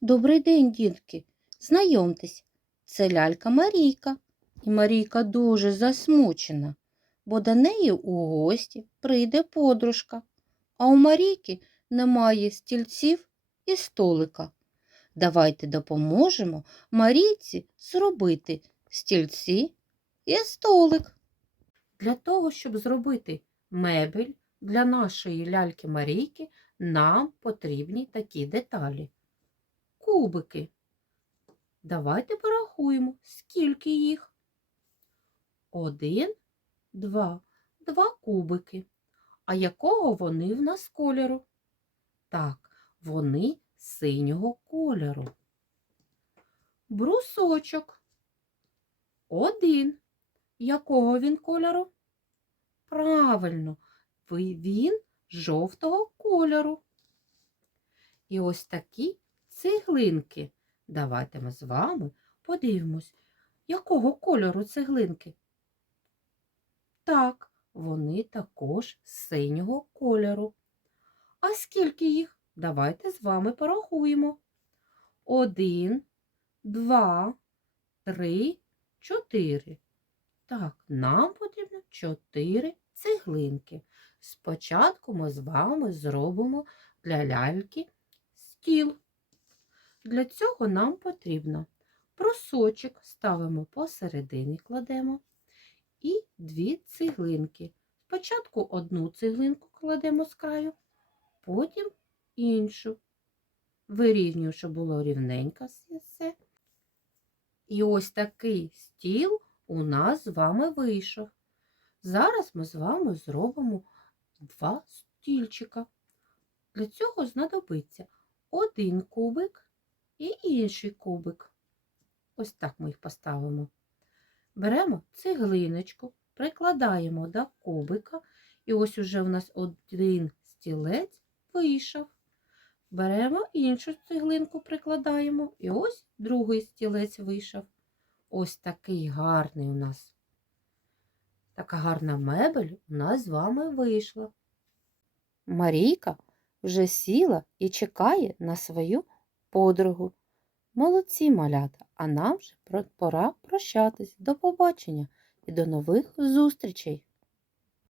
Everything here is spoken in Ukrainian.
Добрий день, дітки. Знайомтесь, це лялька Марійка. І Марійка дуже засмучена, бо до неї у гості прийде подружка, а у Марійки немає стільців і столика. Давайте допоможемо Марійці зробити стільці і столик. Для того, щоб зробити мебель для нашої ляльки Марійки, нам потрібні такі деталі. Кубики. Давайте порахуємо, скільки їх. Один, два, два кубики. А якого вони в нас кольору? Так, вони синього кольору. Брусочок. Один. Якого він кольору? Правильно, він жовтого кольору. І ось такі цеглинки. Давайте ми з вами подивимось, якого кольору цеглинки. Так, вони також синього кольору. А скільки їх? Давайте з вами порахуємо. Один, два, три, чотири. Так, нам потрібно чотири цеглинки. Спочатку ми з вами зробимо для ляльки стіл. Для цього нам потрібно просочок ставимо посередині, кладемо і дві цеглинки. Спочатку одну цеглинку кладемо з краю, потім іншу. Вирівнюю, щоб було рівненько все. І ось такий стіл у нас з вами вийшов. Зараз ми з вами зробимо два стільчика. Для цього знадобиться один кубик і інший кубик. Ось так ми їх поставимо. Беремо цеглиночку, прикладаємо до кубика, і ось уже в нас один стілець вийшов. Беремо іншу цеглинку, прикладаємо, і ось другий стілець вийшов. Ось такий гарний у нас. Така гарна мебель у нас з вами вийшла. Марійка вже сіла і чекає на свою подругу. Молодці малята, а нам вже пора прощатись. До побачення і до нових зустрічей!